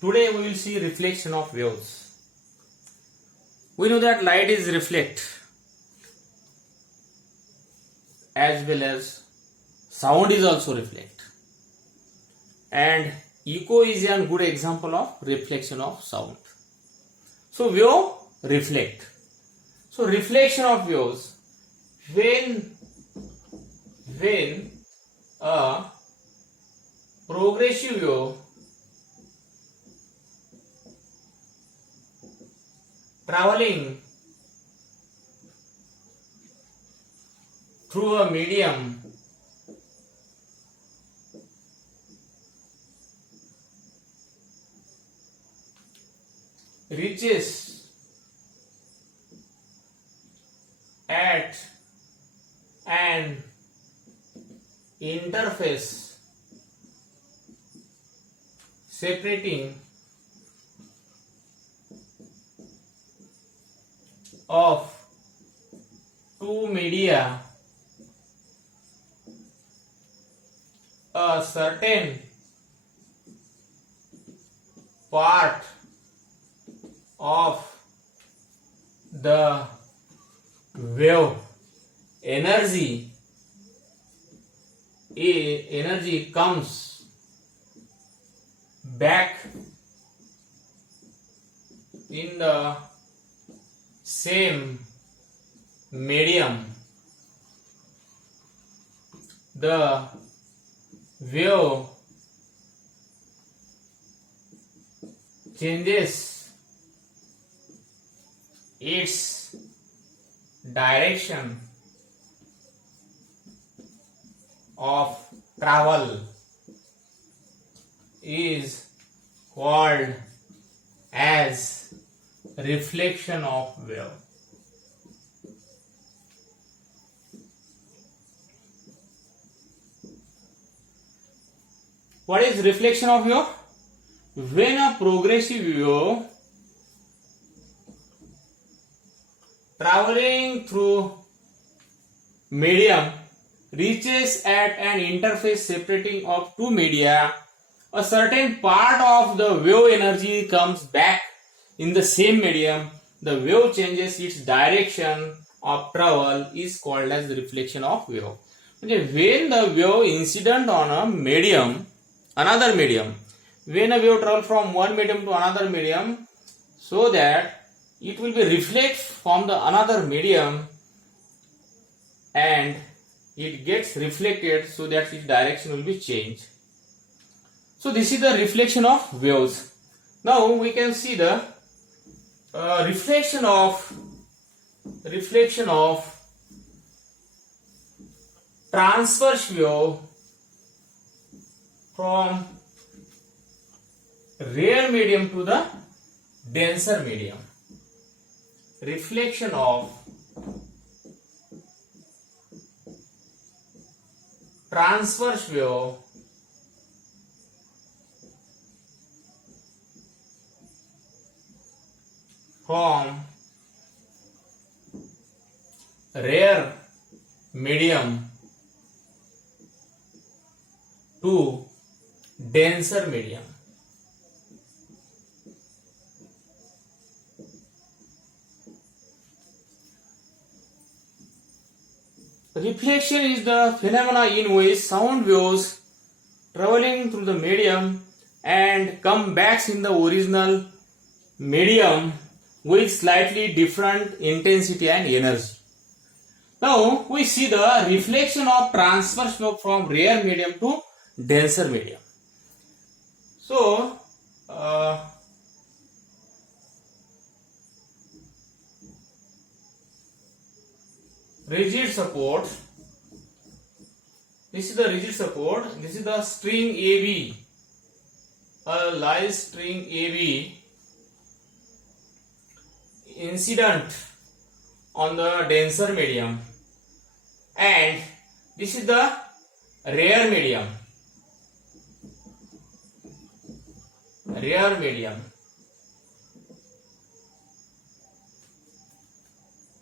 Today we will see reflection of waves. We know that light is reflect as well as sound is also reflect, and echo is a good example of reflection of sound. So wave reflect. So reflection of waves, when a progressive wave traveling through a medium reaches at an interface separating of two media, a certain part of the wave energy comes back in the same medium. The wave changes its direction of travel is called as reflection of wave. What is reflection of wave? When a progressive wave traveling through medium reaches at an interface separating of two media, a certain part of the wave energy comes back in the same medium. The wave changes its direction of travel is called as reflection of wave. Okay, when the wave incident on a medium, another medium, when a wave travel from one medium to another medium, so that it will be reflect from the another medium and it gets reflected, so that its direction will be changed. So this is the reflection of waves. Now we can see the reflection of transverse wave from rare medium to the denser medium. Reflection of transverse wave from rare medium to denser medium. Reflection is the phenomena in which sound waves traveling through the medium and come back in the original medium with slightly different intensity and energy. Now we see the reflection of transverse wave from rare medium to denser medium. So rigid support. This is the rigid support. This is the string AB, a live string AB incident on the denser medium, and this is the rare medium.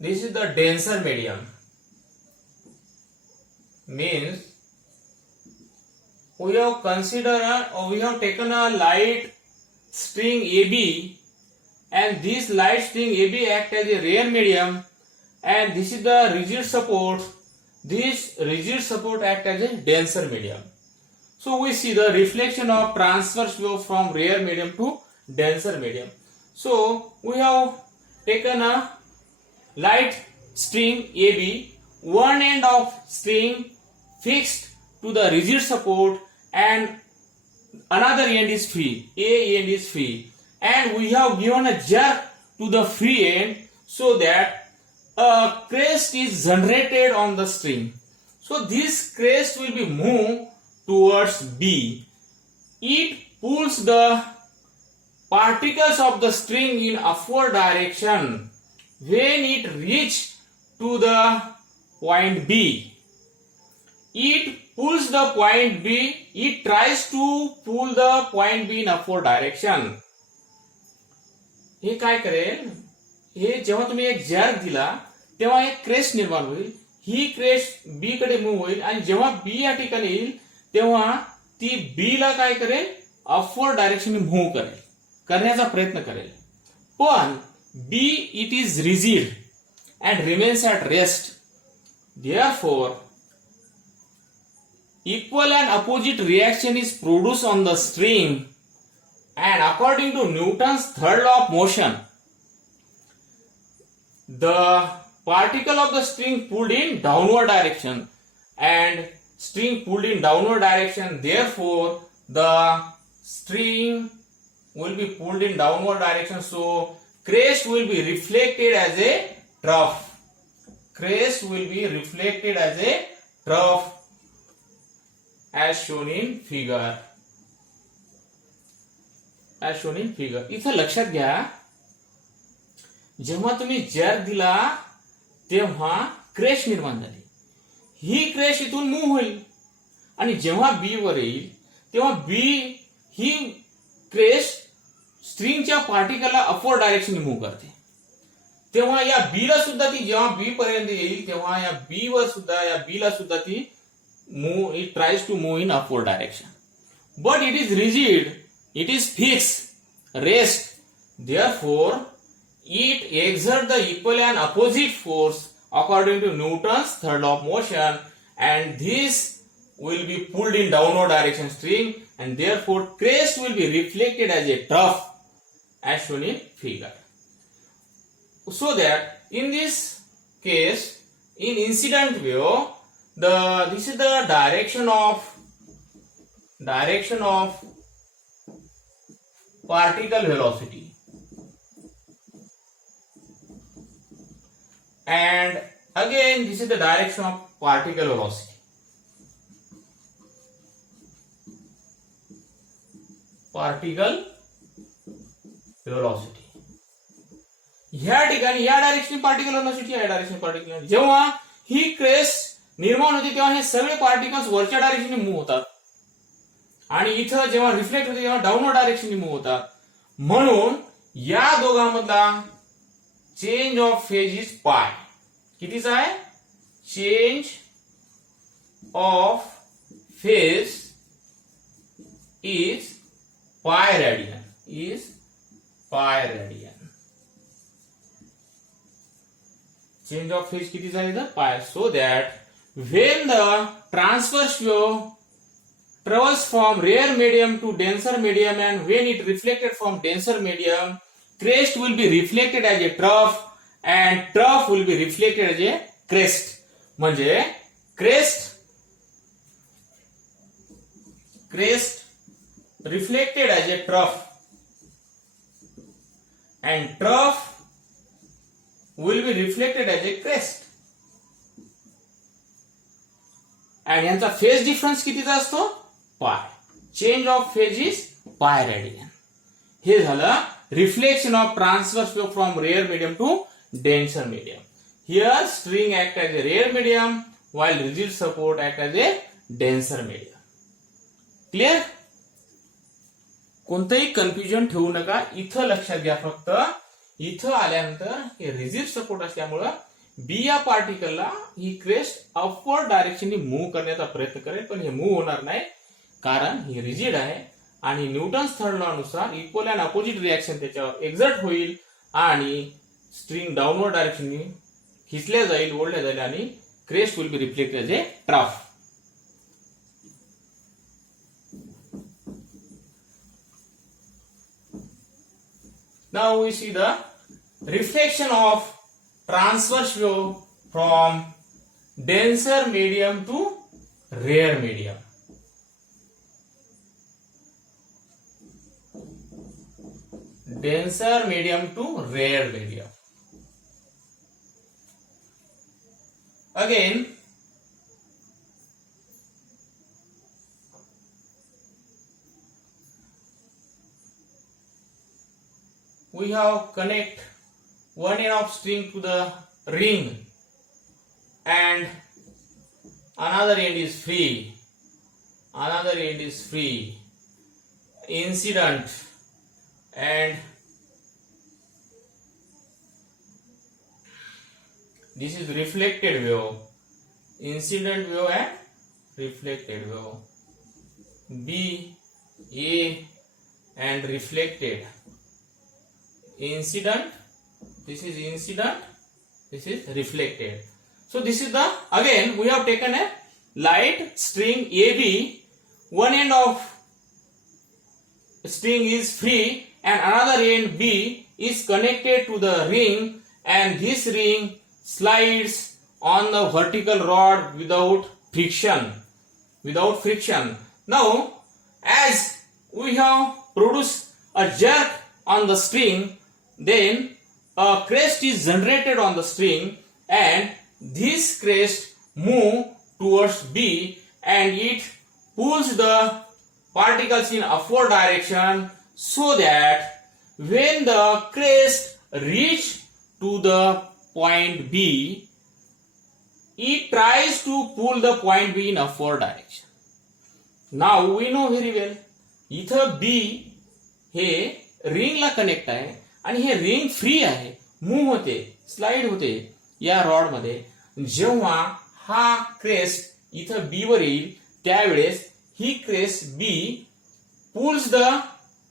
This is the denser medium. Means we have taken a light string AB, and this light string AB act as a rare medium, and this is the rigid support. This rigid support act as a denser medium. So we see the reflection of transverse wave from rare medium to denser medium. So we have taken a light string AB, one end of string fixed to the rigid support and another end is free, A end is free, and we have given a jerk to the free end so that a crest is generated on the string. So this crest will be moved towards B. It pulls the particles of the string in upward direction. When it reaches to the point B, it pulls the point B, it tries to pull the point B in upward direction. हे काय करेल, हे जेव्हा तुम्ही एक jerk दिला तेव्हा एक crest निर्माण होईल, ही क्रेस्ट बी कडे मूव्ह होईल आणि जेव्हा बी या ठिकाणी येईल तेव्हा ती बी ला काय करेल, अपवर्ड डायरेक्शन मूव्ह करेल, करण्याचा प्रयत्न करेल. पण B it is rigid and remains at rest. Therefore, equal and opposite reaction is produced on the string, and according to Newton's third law of motion, the particle of the string pulled in downward direction and string pulled in downward direction. Therefore, the string will be pulled in downward direction. So, crest will be reflected as a trough. Crest will be reflected as a trough as shown in figure. As shown in figure. इथं लक्षात घ्या, जेव्हा तुम्ही jerk दिला तेव्हा crest निर्माण झाली. ही crest इथून मूव्ह होईल आणि जेव्हा बी वर येईल तेव्हा बी ही क्रेस्ट स्ट्रिंगच्या पार्टिकलला अपवर्ड डायरेक्शन मूव्ह करते. तेव्हा या बी ला सुद्धा ती जेव्हा बी पर्यंत येईल तेव्हा या बी वर सुद्धा या बी ला सुद्धा ती move, it tries to move in upward direction. But it is rigid, it is fixed, rest. Therefore, it exerts the equal and opposite force according to Newton's third law of motion, and this will be pulled in downward direction string, and therefore crest will be reflected as a trough as shown in figure. So that in this case, in incident wave, this is the direction of particle velocity, and again this is the direction of particle velocity. Particle velocity. ह्या ठिकाणी या direction particle velocity, या direction particle, जेव्हा ही crest निर्माण होते तेव्हा हे सगळे particles वरच्या डायरेक्शनने मूव्ह होतात आणि इथं जेव्हा रिफ्लेक्ट होते तेव्हा डाऊनवर्ड डायरेक्शनने मूव्ह होतात. म्हणून या दोघांमधला change of phase is pi. कितीचा आहे? Change of phase is pi radian. Is pi radian. Change of phase कितीचा आहे? Pi. So that when the transverse wave travels from rare medium to denser medium, and when it reflected from denser medium, crest will be reflected as a trough and trough will be reflected as a crest. म्हणजे crest reflected as a trough and trough will be reflected as a crest. आणि यांचा phase difference कितीचा असतो? Pi. Change of phase is pi radian. हे झालं reflection of transverse wave from rare medium to denser medium. Here string act as a rare medium while rigid support act as a denser medium. Clear? कोणतंही confusion ठेवू नका. इथं लक्षात घ्या, फक्त इथं आल्यानंतर हे रिजिड सपोर्ट असल्यामुळं बी या पार्टिकलला ही क्रेस्ट अपवर्ड डायरेक्शननी मूव्ह करण्याचा प्रयत्न करेल, पण हे मूव्ह होणार नाही कारण ही रिजिड आहे आणि न्यूटन्स थर्ड लॉ नुसार इक्वल अँड अपोजिट रिॲक्शन त्याच्यावर एक्झर्ट होईल आणि स्ट्रिंग डाऊनवर्ड डायरेक्शनने खिचल्या जाईल, ओढल्या जाईल आणि crest will be reflected as a trough. Now we see the reflection of transverse wave from denser medium to rare medium. Denser medium to rare medium. Again, we have connect one end of string to the ring and another end is free. Another end is free. Incident and this is reflected wave. Incident wave and reflected wave. B, A and reflected. Incident, this is incident, this is reflected. So this is the, again we have taken a light string AB, one end of string is free and another end B is connected to the ring and this ring slides on the vertical rod without friction. Now as we have produced a jerk on the string, then a crest is generated on the string and this crest move towards B and it pulls the particles in upward direction so that when the crest reach to the point B, it tries to pull the point B in upward direction. Now we know very well, इथं B हे रिंगला connect आहे आणि हे ring free आहे, move होते, slide होते या rod मध्ये. जेव्हा हा क्रेस्ट इथं बी वर येईल त्यावेळेस ही crest B pulls the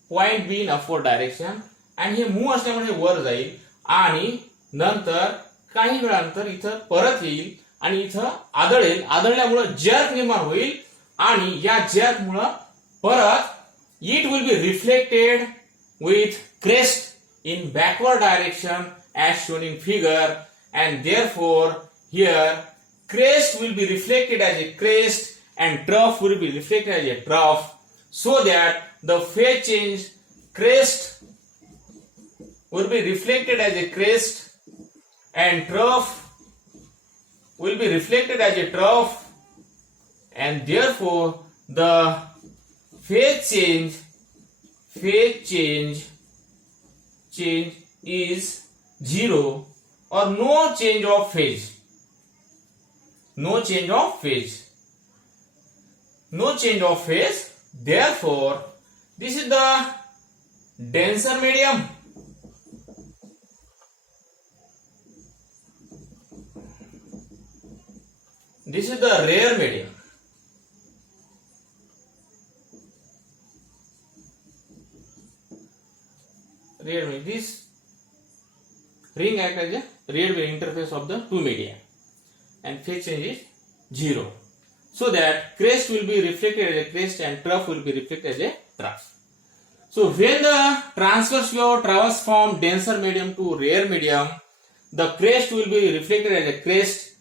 point B in upward direction आणि हे मूव्ह असल्यामुळे वर जाईल आणि नंतर काही वेळानंतर इथं परत येईल आणि इथं आदळेल. आदळल्यामुळे जर्क निर्माण होईल आणि या जर्क मुळे परत it will be reflected with crest in backward direction as shown in figure and therefore here crest will be reflected as a crest and trough will be reflected as a trough so that the phase change crest will be reflected as a crest and trough will be reflected as a trough and therefore the phase change is zero or no change of phase. No change of phase. No change of phase. Therefore, this is the denser medium. This is the rare medium. Rare medium. This ring acts as a rare interface of the two media and phase change is zero. So that crest will be reflected as a crest and trough will be reflected as a trough. So when the transverse wave travels from denser medium to rare medium, the crest will be reflected as a crest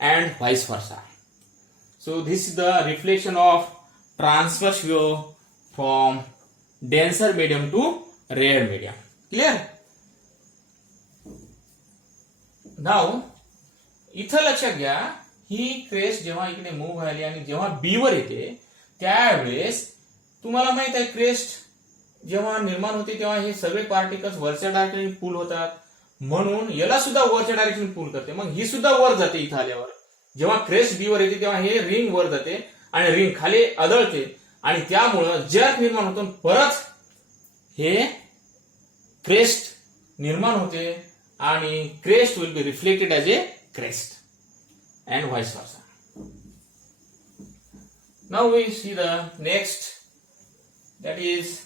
and vice versa. So this is the reflection of transverse wave from denser medium to rare medium. Clear? Now इथं लक्षात घ्या, ही crest जेव्हा इकडे move झाली आणि जेव्हा B वर येते त्यावेळेस तुम्हाला माहित आहे क्रेस्ट जेव्हा निर्माण होते तेव्हा हे सगळे पार्टिकल्स वरच्या डायरेक्शनने पुल होतात, म्हणून याला सुद्धा वरच्या डायरेक्शन पुल करते. मग ही सुद्धा वर जाते. इथं आल्यावर जेव्हा क्रेस्ट बी वर येते तेव्हा हे रिंग वर जाते आणि रिंग खाली आदळते आणि त्यामुळं जर्क निर्माण होतो. परत हे क्रेस्ट निर्माण होते आणि crest will be reflected as a crest and vice versa. Now we see the next. that is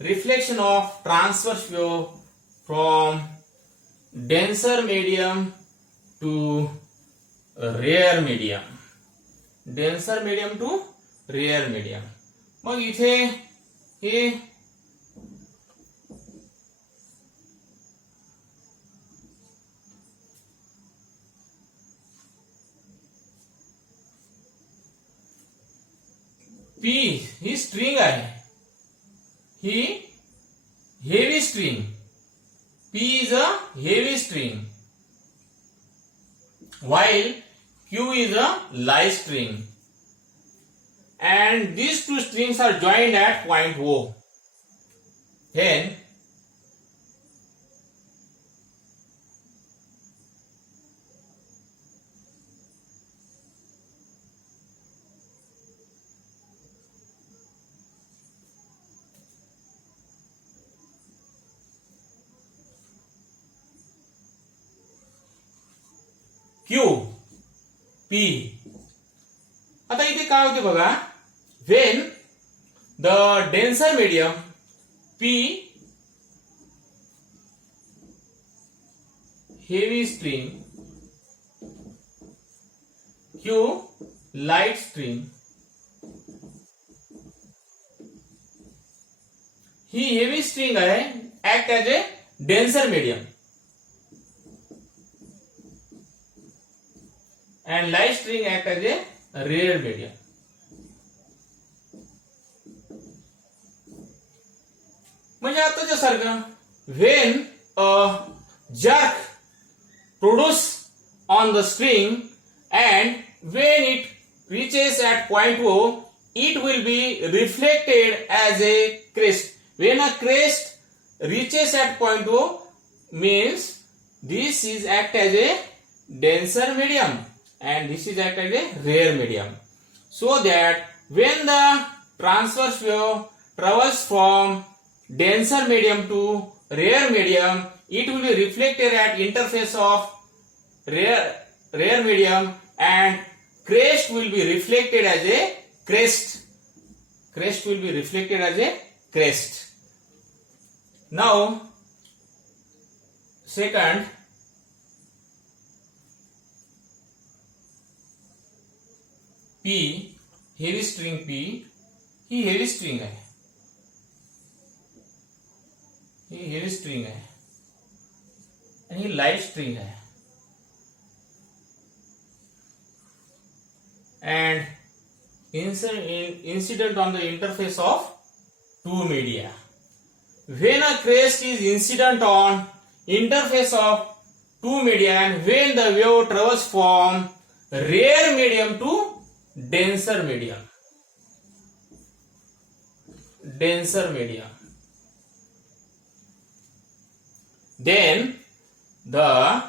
reflection of transverse wave from denser medium to rare medium. Denser medium to rare medium. मग इथे हे P ही string आहे, ही heavy string. P is a heavy string while Q is a light string, and these two strings are joined at point O. Then Q P. आता इथे काय होते बघा, when the denser medium P heavy string, Q light string, he heavy string आहे, act as a denser medium, and light string act as a rare medium. म्हणजे आताच्या सारखं when a jerk produce on the string and when it reaches at point O, it will be reflected as a crest. When a crest reaches at point O means this is act as a denser medium and this is act as a rare medium, so that when the transverse wave travels from denser medium to rare medium, it will be reflected at interface of rare medium and crest will be reflected as a crest. Crest will be reflected as a crest. Now second, P heavy string P, he heavy string आहे, ही heavy string आहे आणि ही light string आहे, and incident on the interface of two media. When a crest is incident on interface of two media and when the wave travels from rare medium to denser medium, then the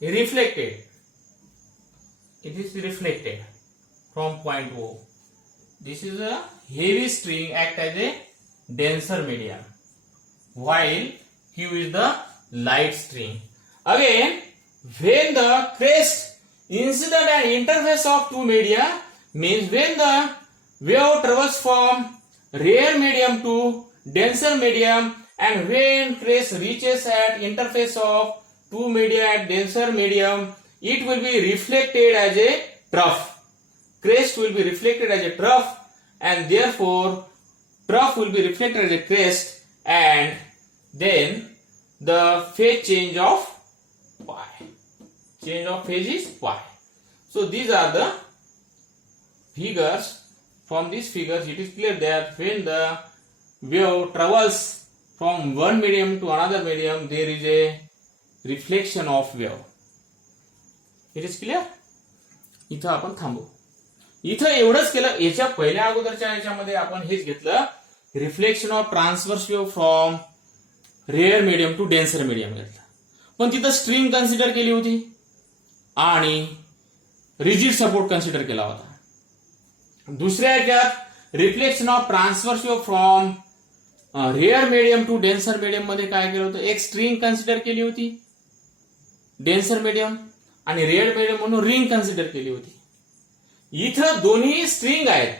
reflected, it is reflected from point O. This is a heavy string act as a denser medium while Q is the light string. Again, when the crest incident and interface of two media means when the wave travels from rare medium to denser medium and when crest reaches at interface of two media at denser medium, it will be reflected as a trough. Crest will be reflected as a trough and therefore trough will be reflected as a crest, and then the phase change of pi. Change of phase is pi. So these are the figures. From these figures it is clear that when the wave travels from one medium to another medium, there is a reflection of wave. It is clear? इथं आपण थांबू. इथं एवढंच केलं. याच्या पहिल्या अगोदरच्या याच्यामध्ये आपण हेच घेतलं, reflection of transverse wave from rare medium to denser medium घेतलं. पण तिथं स्ट्रिंग कन्सिडर केली होती आणि रिजिड सपोर्ट कन्सिडर केला होता. दुसऱ्या याच्यात reflection of transverse wave from rare medium to denser medium मध्ये काय केलं होतं, एक स्ट्रिंग कन्सिडर केली होती डेन्सर मीडियम आणि रेअर मीडियम म्हणून रिंग कन्सिडर केली होती. इथं दोन्ही स्ट्रिंग आहेत,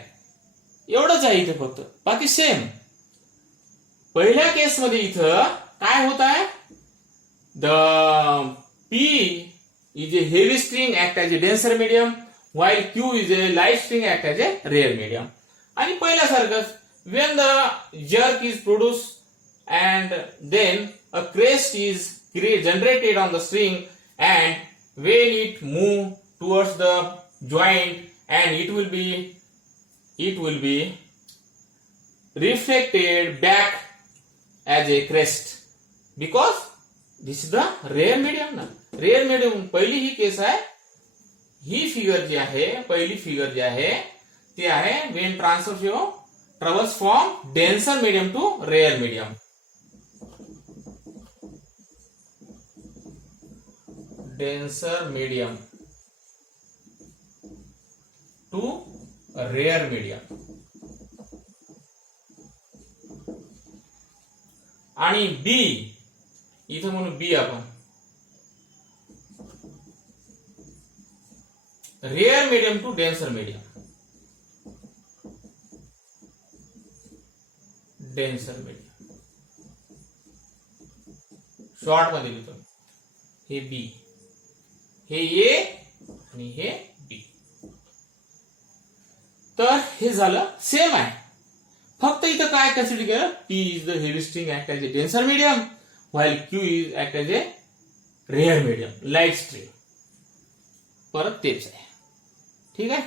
एवढंच आहे इथे फक्त, बाकी सेम. पहिल्या केसमध्ये इथं काय होत आहे, the P is a heavy string act as a denser medium while Q is a light string act as a rare medium. आणि पहिल्यासारखंच when the jerk is produced and then a crest is generated on the string and when it move towards the joint and it will be reflected back as a crest because this is the rare medium ना. Rare medium पहिली ही case आहे. ही figure जी आहे, पहिली figure जी आहे ती आहे when transfer travels from denser medium to rare medium. Denser medium to rare medium. आणि B इथं म्हणून बी आपण rare medium to denser medium. Denser medium short मध्ये लिहितो. हे बी, हे ए आणि हे बी. तर हे झालं सेम आहे, फक्त इथं काय कन्सिडर केलं, P is the heavy string act as a denser medium while Q is act as a rare medium, light string. परत तेच आहे. ठीक आहे.